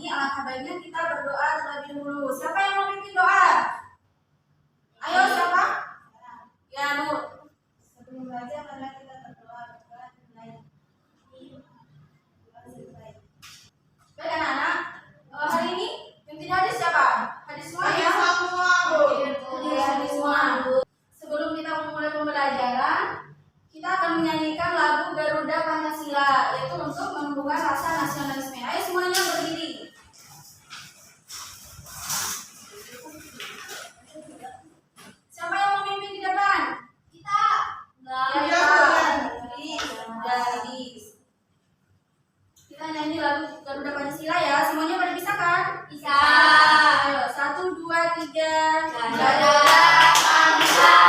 ini, alangkah baiknya kita berdoa terlebih dahulu. Siapa yang mau memimpin doa? Ayo, siapa? Ya, Nur. Sebelum belajar, marilah kita berdoa. Baik anak-anak, hari ini yang hadis siapa? Hadis semua ya? Hadis semua. Sebelum kita memulai pembelajaran, kita akan menyanyikan lagu Garuda Pancasila, yaitu untuk menumbuhkan rasa nasionalisme. Ayo semuanya berdiri. Siapa yang memimpin di depan? Kita. Gadis. Kita nyanyi lagu Garuda Pancasila ya. Semuanya pada bisa kan? Bisa. Ayo, 1, 2, 3. Garuda Pancasila.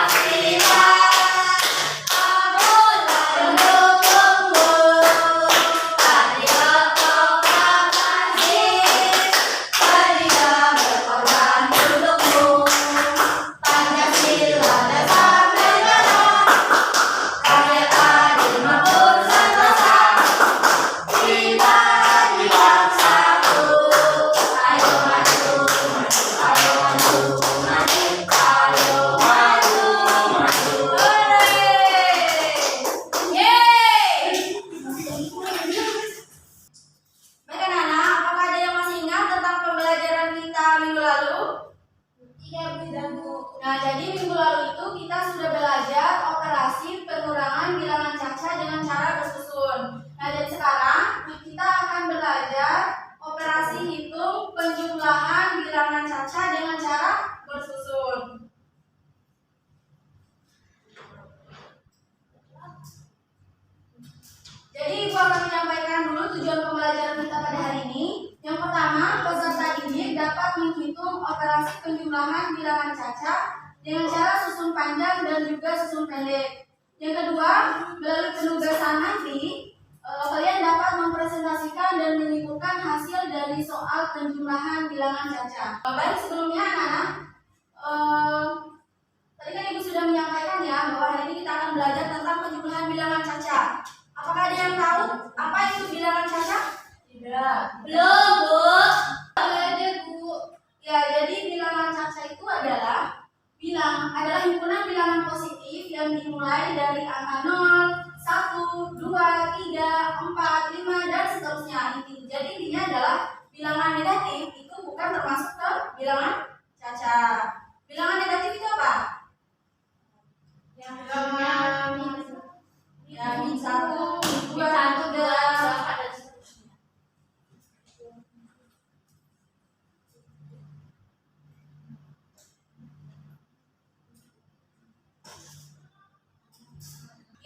Nah, jadi minggu lalu itu kita sudah belajar operasi pengurangan bilangan caca dengan cara bersusun. Nah, jadi sekarang kita akan belajar operasi hitung penjumlahan bilangan caca dengan cara bersusun. Jadi Ibu akan menyampaikan dulu tujuan pembelajaran kita pada hari ini. Yang pertama, peserta didik dapat menghitung operasi penjumlahan bilangan caca dengan cara susun panjang dan juga susun pendek. Yang kedua, melalui penugasan nanti, kalian dapat mempresentasikan dan menyimpulkan hasil dari soal penjumlahan bilangan caca. Baik, sebelumnya anak-anak, tadi kan Ibu sudah menyampaikan ya bahwa hari ini kita akan belajar tentang penjumlahan bilangan caca. Apakah ada yang tahu apa itu bilangan caca? Tidak. Belum, Bu. Belajar, Bu. Ya, jadi bilangan caca itu adalah himpunan bilangan positif yang dimulai dari angka 0, 1, 2, 3, 4, 5 dan seterusnya. Jadi intinya adalah bilangan negatif itu bukan termasuk ke bilangan caca. Bilangan negatif itu apa? Yang min 1, 2, 3, dan seterusnya.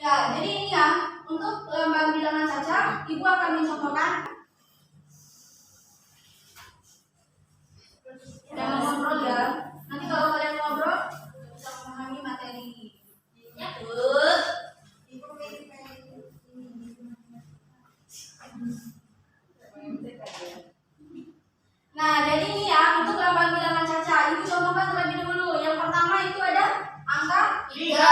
Ya, jadi ini ya, untuk lambang bilangan caca, Ibu akan mencontohkan. Jangan ngobrol ya. Nanti kalau kalian ngobrol, bisa memahami materi. Ya, Bu. Nah, jadi ini ya, untuk lambang bilangan caca, Ibu contohkan terlebih dahulu. Yang pertama itu ada angka 3.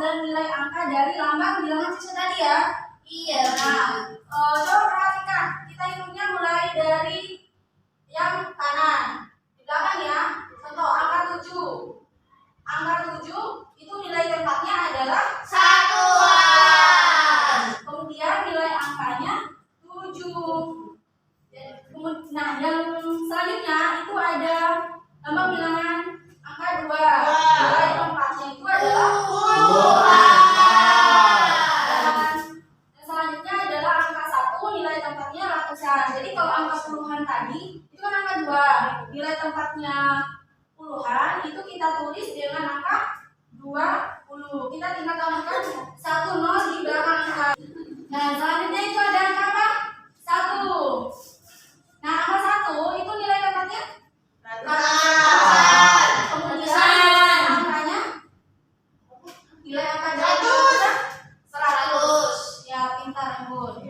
Dan nilai angka dari lambang bilangan caca tadi ya. Iya. Nah, coba perhatikan, kita hitungnya mulai dari yang kanan di belakang ya. Contoh angka 7. Angka 7 itu nilai tempatnya adalah satuan. Kemudian nilai angkanya 7. Nah, yang selanjutnya itu ada lambang bilangan angka 2. Nilai tempatnya itu adalah jadi kalau angka puluhan tadi itu kan angka 2, nilai tempatnya puluhan itu kita tulis dengan angka 20. Kita tinggal tambahkan 1 0 di belakang angka. Nah, selanjutnya itu ada angka apa? 1. Nah, angka 1 itu nilai tempatnya kemudian angkanya nilai angka 100. Ya, pintar. kita rembut.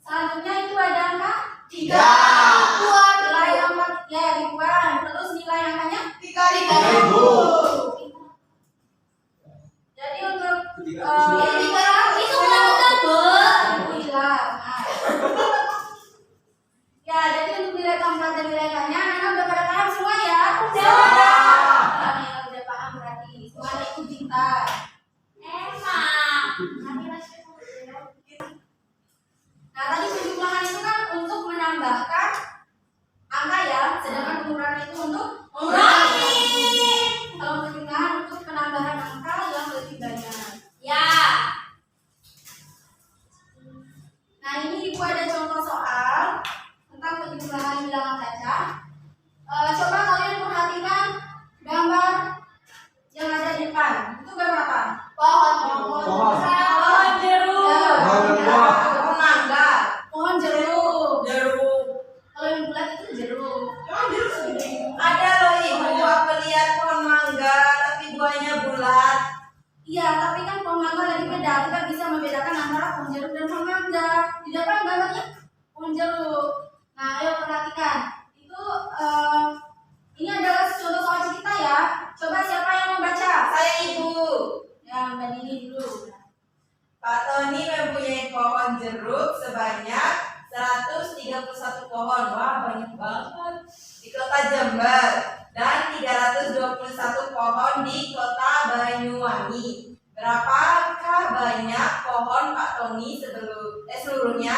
Selanjutnya itu ada angka 3. Nilai angka ya ribuan. Terus nilai angkanya 3.000. Jadi untuk itu hilang. Ya, jadi untuk nilai keempat dan nilai angkanya, anak udah pada paham semua ya? Udah paham berarti. Semuanya ikut pintar. Nah, tadi penjumlahan itu kan untuk menambahkan angka ya, sedangkan pengurangan itu untuk mengurangi. Kalau penjumlahan untuk penambahan angka yang lebih banyak. Ya. Nah, ini Ibu ada contoh soal tentang penjumlahan bilangan caca. Coba kalian perhatikan gambar yang ada di depan. Itu gambar apa? Pohon jeruk. Pohon jeruk. Kalau yang bulat itu jeruk. Ada loh Ibu, aku lihat pohon mangga tapi buahnya bulat. Iya, tapi kan pohon mangga lagi beda. Kita bisa membedakan antara pohon jeruk dan pohon mangga. Di depan gambarnya pohon jeruk. Nah, ayo perhatikan. Itu ini adalah contoh soal cerita ya. Coba siapa yang membaca? Saya Ibu. Ya, Mbak Dini dulu. Pak Tony mempunyai pohon jeruk sebanyak 131 pohon. Wah, banyak banget. Di kota Jember dan 321 pohon di kota Banyuwangi. Berapakah banyak pohon Pak Tony seluruhnya?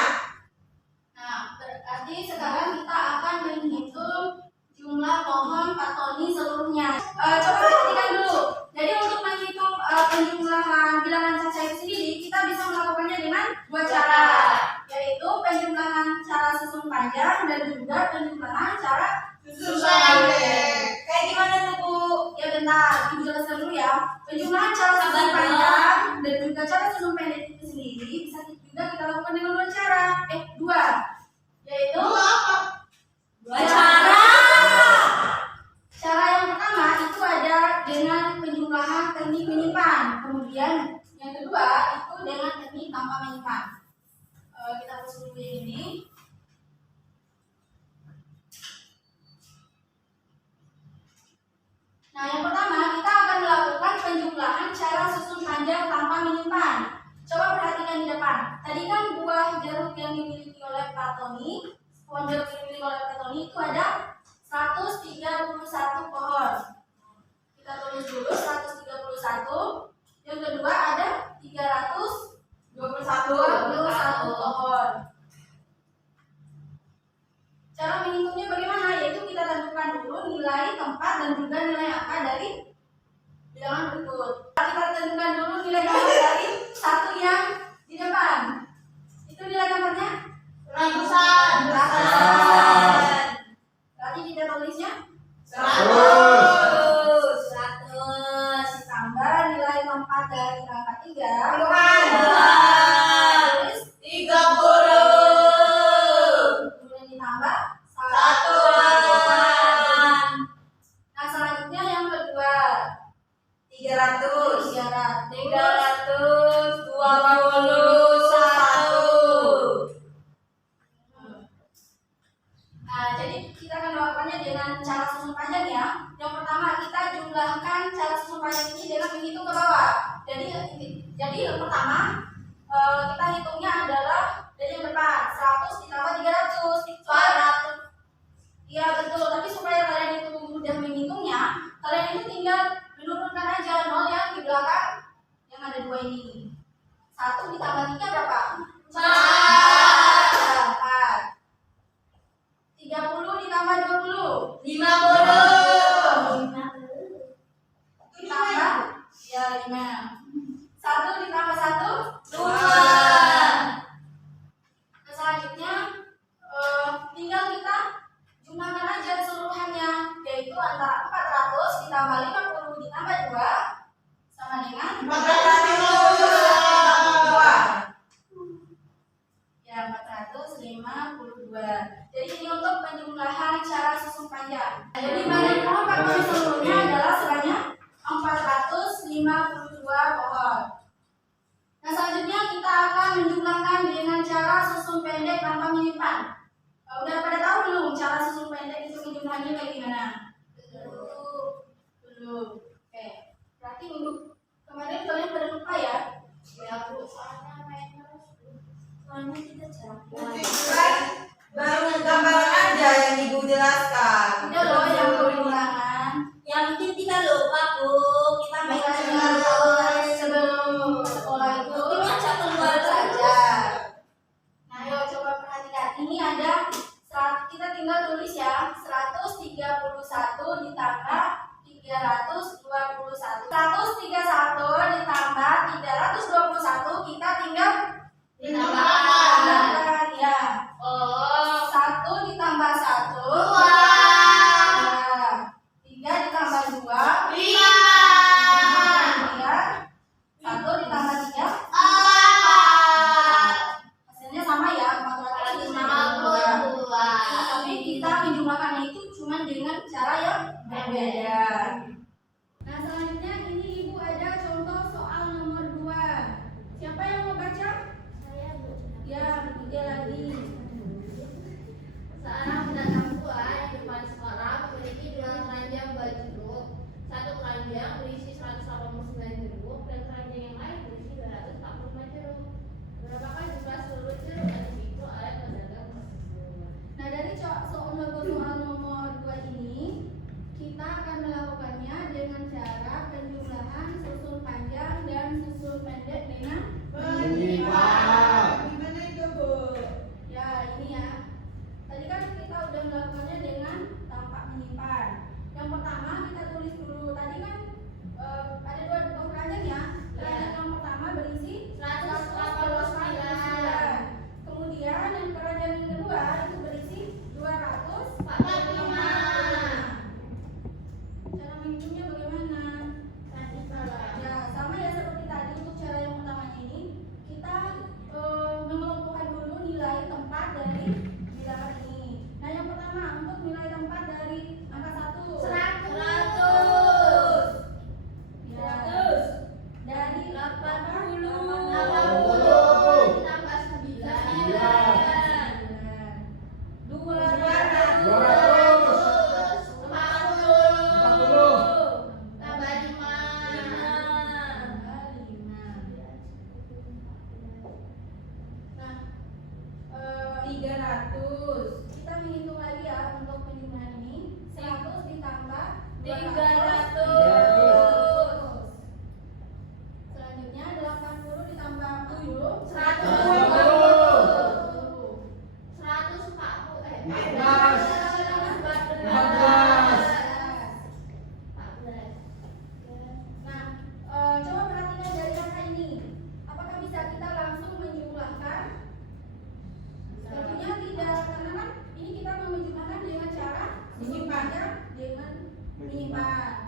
Nah, berarti sekarang kita akan menghitung jumlah pohon Pak Tony seluruhnya. Coba perhatikan dulu. Jadi untuk menghitung penjumlahan bilangan caca itu sendiri, kita bisa melakukannya dengan dua cara, yaitu penjumlahan cara susun panjang dan juga penjumlahan cara susun pendek. Kayak gimana tuh Bu? Ya bentar, Ibu jelaskan dulu ya. Penjumlahan cara susun panjang dan juga cara susun pendek itu sendiri bisa juga kita lakukan dengan dua cara, yaitu dua cara. Cara yang pertama itu ada dengan penjumlahan teknik menyimpan, kemudian yang kedua itu dengan teknik tanpa menyimpan. Kita tulis dulu ini. Nah, yang pertama kita akan melakukan penjumlahan cara susun panjang tanpa menyimpan. Coba perhatikan di depan. Tadi kan buah jeruk yang dimiliki oleh Pak Tony, pohon jeruk yang dimiliki oleh Pak Tony itu ada 131 pohon. Kita tulis dulu 131. Yang kedua ada 321 pohon. Cara menghitungnya bagaimana? Yaitu kita tentukan dulu nilai tempat dan juga nilai angka dari bilangan berikut. Kita tentukan dulu nilai tempat dari satu yang di depan. Itu nilai tempatnya ratusan. Berarti kita tulisnya 100. Tambah nilai tempat dari angka 3 tulis 30. Kemudian ditambah 1. Nah, selanjutnya yang kedua 321. Nah, jadi kita akan melakukannya dengan cara susun panjang ya. Yang pertama kita jumlahkan cara susun panjang ini dengan menghitung ke bawah. Jadi yang pertama kita hitungnya adalah dari yang depan 100 ditambah 300. 400. Iya betul. Tapi supaya kalian itu mudah menghitungnya, kalian itu tinggal menurunkan aja 0 yang di belakang yang ada 2 ini. 1 ditambah 3 berapa? 4. 30 ditambah 20 50. Ditambah ya 5. 1 ditambah 1 2. Nah, selanjutnya tinggal kita jumlahkan aja keseluruhannya, yaitu antara 400 ditambah 50 ditambah 2 sama dengan 452. Ya 452. Jadi ini untuk penjumlahan cara susun panjang. Jadi badan pohon Pak Tony seluruhnya adalah sebanyak 452 pohon. Nah, selanjutnya kita akan menjumlahkan dengan cara susun pendek tanpa menyimpan. Udah pada tahu belum cara susun pendek itu menjumlahnya kayak gimana? Belum. Oke. Berarti minggu kemarin kalian pada lupa ya? Ya, Bu. Soalnya kita jarang. Kan baru gambaran aja yang ibu jelaskan. Udah loh yang pengulangan. Yang penting kita lupa, Bu. Kita main Sebelum sekolah itu baca keluar saja. Nah, ayo coba perhatikan. Ini ada kita tinggal tulis ya. 131 ditambah 321. 131 ditambah 321 kita tinggal ditambahkan ya. Oh. 1 ditambah 1 Dua. 3 ditambah 2 Lima. 1 ditambah 3 Empat. hasilnya sama ya 452. Tapi kita menjumlahkannya itu cuma dengan cara yang berbeda. Nah, selanjutnya ini Ibu ada contoh soal nomor 2. Siapa yang mau baca? Saya, Bu. Ya, tiga lagi. Seorang pedagang tua yang depan sekolah memiliki 2 keranjang baju. Satu keranjang berisi 189 jeruk dan keranjang yang lain berisi 245 jeruk. Berapakah jumlah seluruh jeruk yang dihitung oleh pedagang tersebut? Nah, dari soal nomor 2 ini kita akan melakukannya dengan cara penjumlahan susun panjang dan susun pendek dengan Menyimpan. Gimana itu, Bu? ya ini ya. Tadi kan kita udah melakukannya dengan tanpa menyimpan. Yang pertama kita tulis dulu. Tadi kan ada dua keranjang ya. Keranjang yang pertama berisi 189. Kemudian yang keranjang yang kedua itu berisi 245. Cara menghitungnya bagaimana? Ya, sama ya seperti tadi untuk cara yang pertamanya ini kita mengelompokkan dulu nilai tempat dari bilangan ini. Nah, yang pertama untuk nilai tempat dari angka 1 ya, dari 80 ditambah 300. Kita menghitung lagi ya untuk penjumlahan ini. 100 ditambah 300. Selanjutnya 80 ditambah 70 Nah, coba perhatikan dari angka ini. Apakah bisa kita langsung menjumlahkan? Tentunya tidak, karena kan ini kita mau menjumlahkan dengan cara Menyimpan. dengan menyimpan.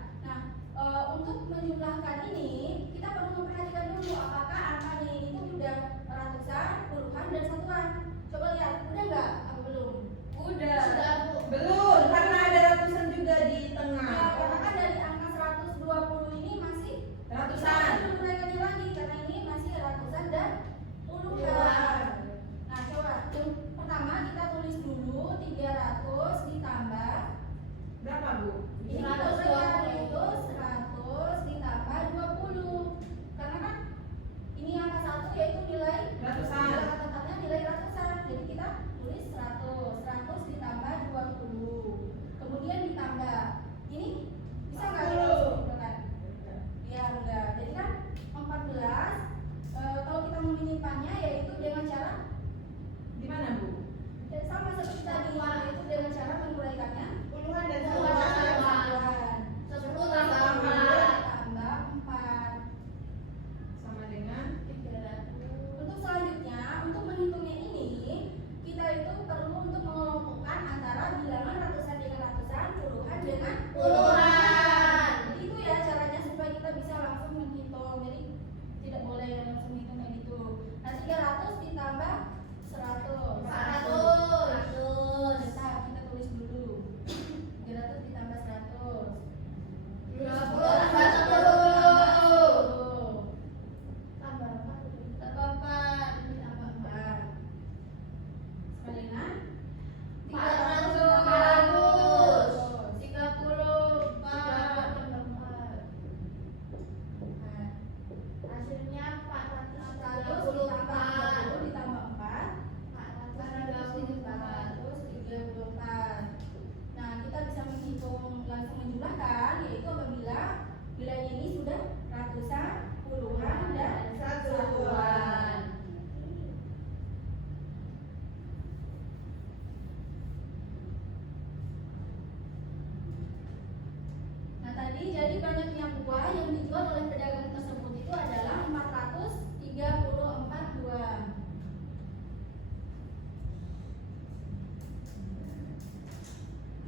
dari banyaknya buah yang dijual oleh pedagang tersebut itu adalah 434 buah.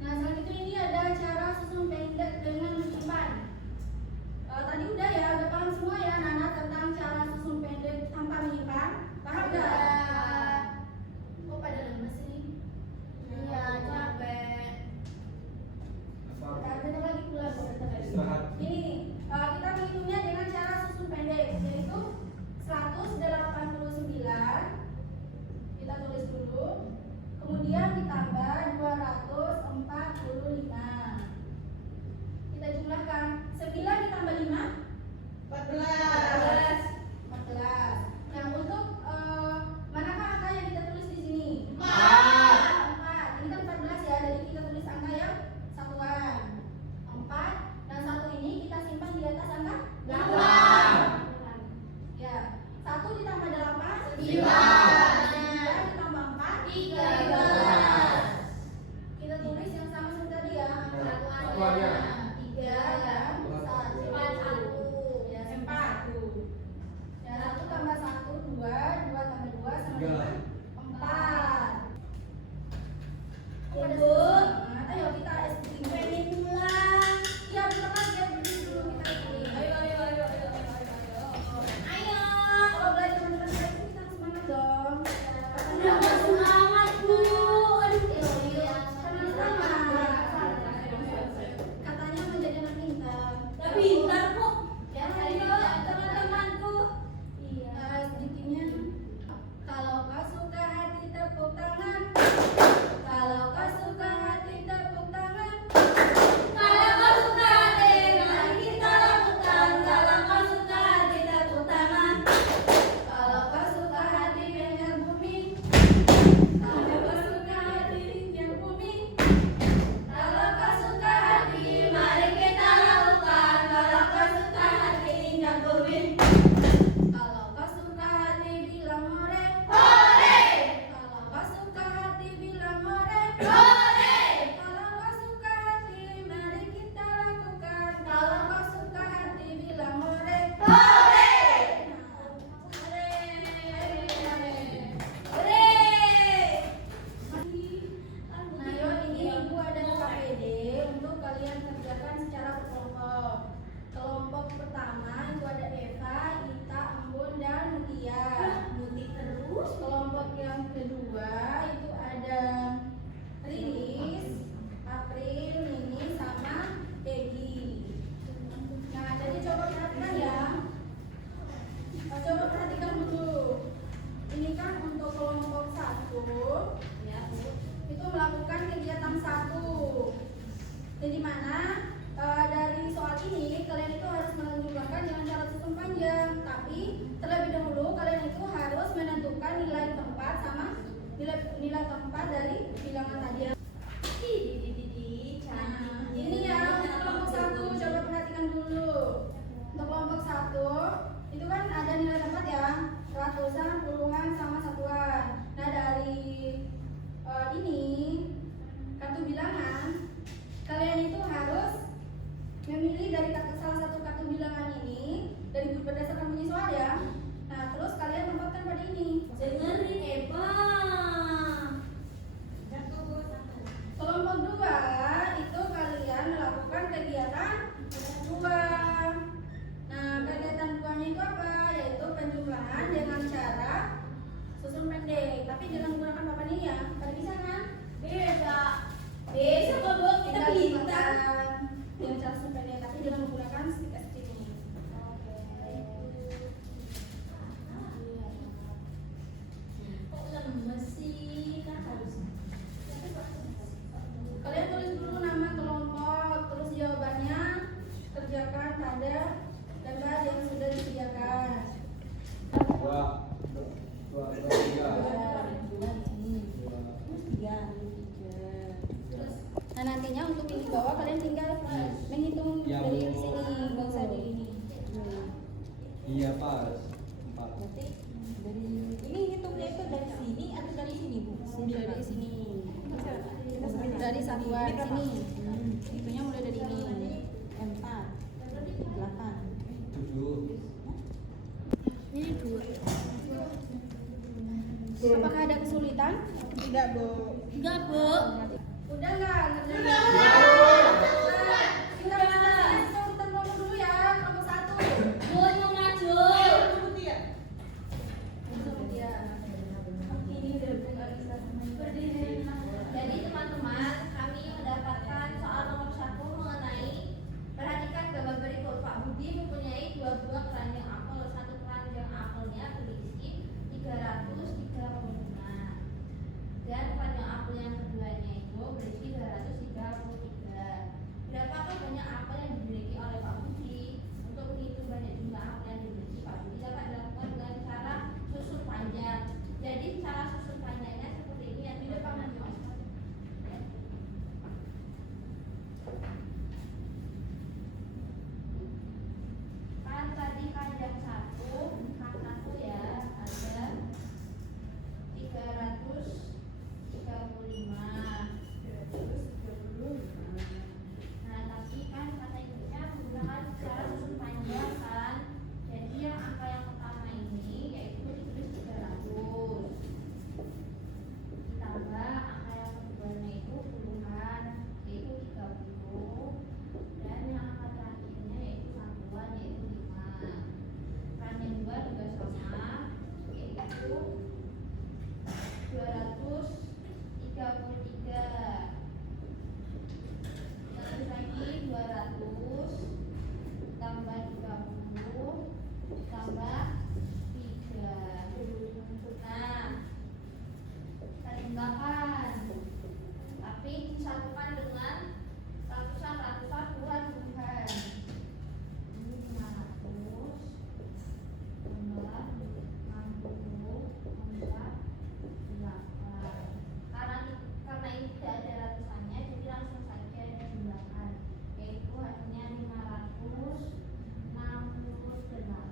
Nah, selanjutnya ini ada cara susun pendek dengan menyimpan. Tadi udah ya, udah paham semua ya Nana tentang cara susun pendek tanpa menyimpan? Paham nggak? Kok pada lemes sih? Iya, capek. Bentar lagi pulang. Istirahat. Ini kita menghitungnya dengan cara susun pendek, yaitu 189. Kita tulis dulu. Kemudian ditambah 245. Kita jumlahkan. 9 ditambah 5 14. 14. Nah, untuk manakah angka yang kita tulis di sini? 4. Ini kan 14 ya, jadi kita tulis angka yang satuan. 4 dan 1 ini kita simpan di atas angka 8. Ya. 1 ditambah 8 9 ditambah 4 13. Kita tulis yang sama seperti tadi ya. Satuannya. 3 dan 1. Ya, 4. Ya, 1 tambah 1 2, 2 tambah 2 sama dengan 4. Ibu, Ayo kita SPM. pengen pulang. Ya, bentar lagi ya, berdiri dulu kita SPM. Ayo. Ayo. Kalau belajar beneran baik kita harus semangat dong. Udah gak semangat, Bu. Aduh, Iya, karena semangat. Katanya menjadi anak pintar. gak pintar kok. Ya, ayo teman-temanku. Iya, sedikitnya. Kalau kau suka hati tepuk tangan. Kalau kau suka hati tepuk tangan. Kalau kau suka hati, mari kita lakukan. Kalau kau suka hati, tepuk tangan. Kalau kau suka hati minyak bumi. Kalau kau suka hati minyak bumi. Kalau kau suka hati, mari kita lakukan. Kalau kau suka hati, injak bumi. Kalau kau suka hati bilang hore. Hore! Kalau kau suka hati bilang hore. Hore! Kalau kau suka hati mari kita lakukan. Kalau kau suka hati bilang hore. Hore! Hore! Nah, yo ini ibu ada KPD untuk kalian kerjakan secara berkelompok. Kelompok pertama itu ada Eva, Ita, Embun, dan Mutia. Muti terus. Kelompok yang kedua itu ada Riris, April, Nini, sama Egi. Nah, jadi coba perhatikan ya. Coba perhatikan dulu. Ini kan untuk kelompok 1 Ya, Bu. itu melakukan kegiatan 1. Jadi mana dari soal ini kalian itu harus menentukan dengan cara susun panjang. Tapi terlebih dahulu kalian itu harus menentukan nilai tempat sama nilai tempat dari bilangan tadi. Nah, ini ya untuk kelompok 1 coba perhatikan dulu. Untuk kelompok 1 itu kan ada nilai tempat ya, ratusan, puluhan, sama satuan. Nah, dari ini kartu bilangan kalian itu harus memilih dari salah satu kartu bilangan ini dari berdasarkan bunyi soal ya. Nah, terus kalian tempatkan pada ini. Dengerin, Eva. Kelompok 2 itu kalian melakukan kegiatan 2. Nah, kegiatan 2-nya itu apa? Yaitu penjumlahan dengan cara susun pendek. Tapi jangan menggunakan papan ini ya. Pada bisa kan? Bisa. Bisa kok, Bu. Kita Tinggal pintar. gunakan dengan cara susun pendek, tapi jangan menggunakan stiker ini. Kok lemes sih? Kan harus. Kalian tulis dulu nama kelompok, terus jawabannya kerjakan pada gambar yang sudah disediakan. 2. Nah, nantinya untuk pilih bawah kalian tinggal menghitung Ya, dari Bu. sini, nggak usah dari ini. Iya pas 4. Berarti dari ini hitungnya itu dari sini atau dari sini, Bu? Dari sini. Dari satuan sini. Hitungnya mulai dari ini. 4. Apakah ada kesulitan? Tidak, Bu. Enggak, Bu. Udah nggak ngerjainnya? Kita urutan kelompok dulu ya, kelompok 1. Bu mau maju. Ini udah nggak bisa berdiri. Jadi teman-teman, kami mendapatkan soal nomor 1 mengenai perhatikan gambar berikut. Pak Budi mempunyai 2 buah keranjang apel. Satu keranjang apelnya berisi 335 dan keranjang apel yang keduanya itu berisi 233. Berapakah banyak apel yang dimiliki oleh Pak Budi? Untuk menghitung banyak jumlah apel yang dimiliki Pak Budi dapat dilakukan dengan cara susun panjang. Jadi cara susun panjangnya seperti ini yang di depan nanti Mas. Kan tadi keranjang 1 ya ada 335. Nah, tapi kan kata ibunya menggunakan cara susun panjang kan. Jadi yang angka yang pertama ini yaitu ditulis 300. Ditambah angka yang keduanya itu puluhan yaitu 30. Dan yang angka terakhirnya yaitu satuan yaitu 5. Kan yang 2 juga sama yaitu 233. Terus lagi 200 tambah 30 tambah 3. Nah, tambahkan. Tapi disatukan dengan ratusan puluhan. Ini 500 tambah 60 tambah 8. Karena ini tidak ada ratusannya, jadi langsung saja dijumlahkan. Yaitu hasilnya 568.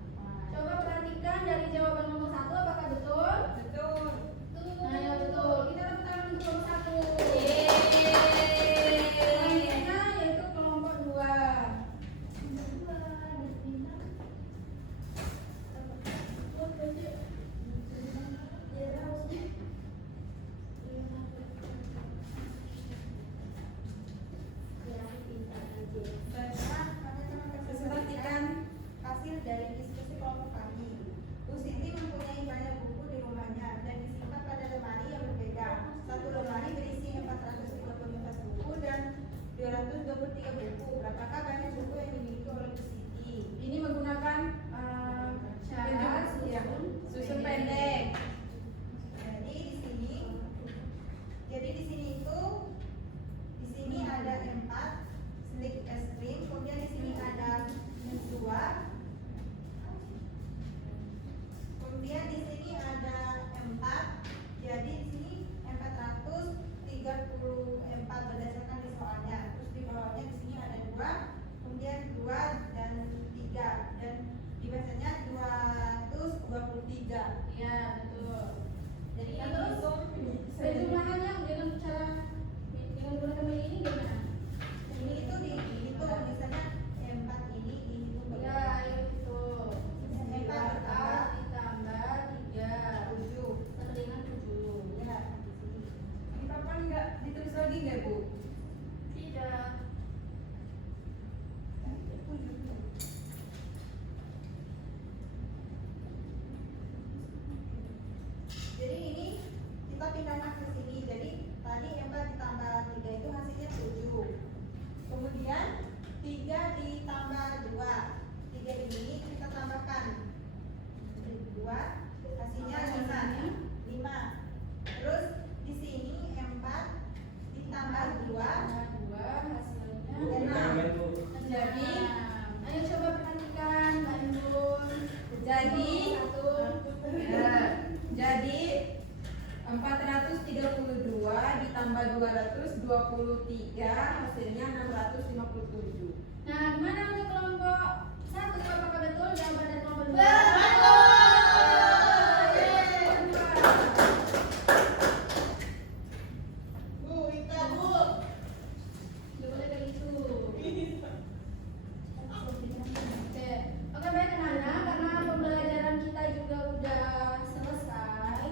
Coba perhatikan dari jawaban nomor 1 apakah betul? Betul. Nah, ya betul. Kita tepuk tangan untuk kelompok 1. Yeay. Selanjutnya yaitu kelompok 2. Perhatikan hasil dari diskusi kelompok kami. Bu Siti mempunyai banyak buku di rumahnya dan disimpan pada lemari yang berbeda. Satu lemari berisi 435 buku dan 223 buku. Berapakah banyak buku yang dimiliki oleh Bu Siti? Ini menggunakan cara susun pendek. Jadi di sini ada 4 stick es krim, kemudian di sini ada 2. Kemudian di sini ada 4. Jadi di sini 434 berdasarkan di soalnya. Terus di bawahnya di sini ada 2, kemudian 2 dan 3 dan di bawahnya 223. Iya, betul. Jadi Terus penjumlahannya dengan cara menggunakan ini gimana? ini itu dihitung misalnya 4 ini dihitung Ya, itu. 4 ditambah 3 7 sama dengan 7. ya di sini. Ini papan nggak ditulis lagi nggak Bu? Tidak. Jadi ini kita pindahkan ke sini. Jadi tadi 4 ditambah 3 itu hasilnya 7. Kemudian 3 ditambah 2. 3 ini kita tambahkan 2 hasilnya 5. Terus di sini 4 ditambah 2 hasilnya 6. Jadi ayo coba perhatikan Mbak Indun. Jadi 432 ditambah 223 hasilnya 657. Nah, gimana untuk kelompok 1? Apakah betul jawaban dari kelompok 2? Bu, kita Bu. Gak boleh kayak gitu. Oke, baik anak-anak, karena pembelajaran kita juga udah selesai.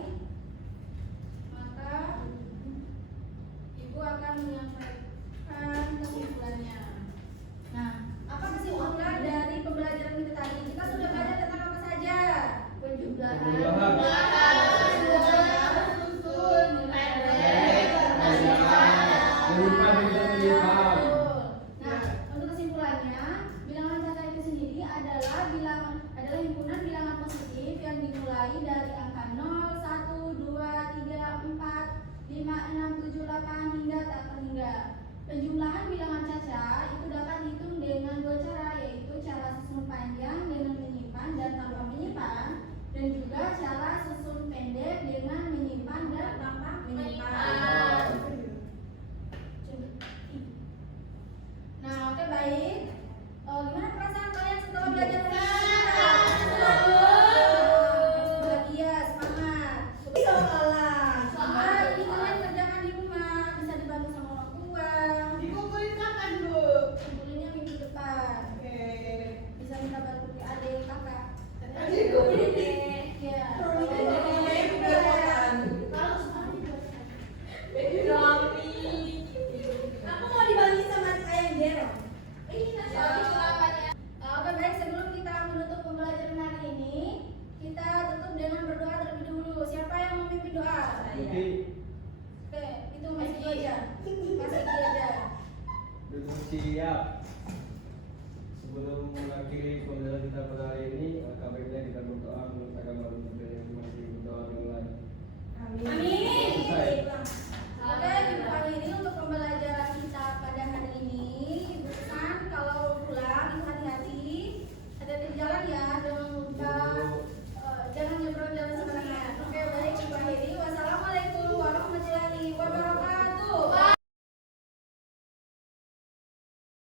Oke, Oke, itu masih itu aja. Masih itu aja. duduk siap. Sebelum mengakhiri pembelajaran kita pada hari ini, alangkah baiknya kita berdoa menurut agama dan masih berdoa dengan lain. Amin. Amin.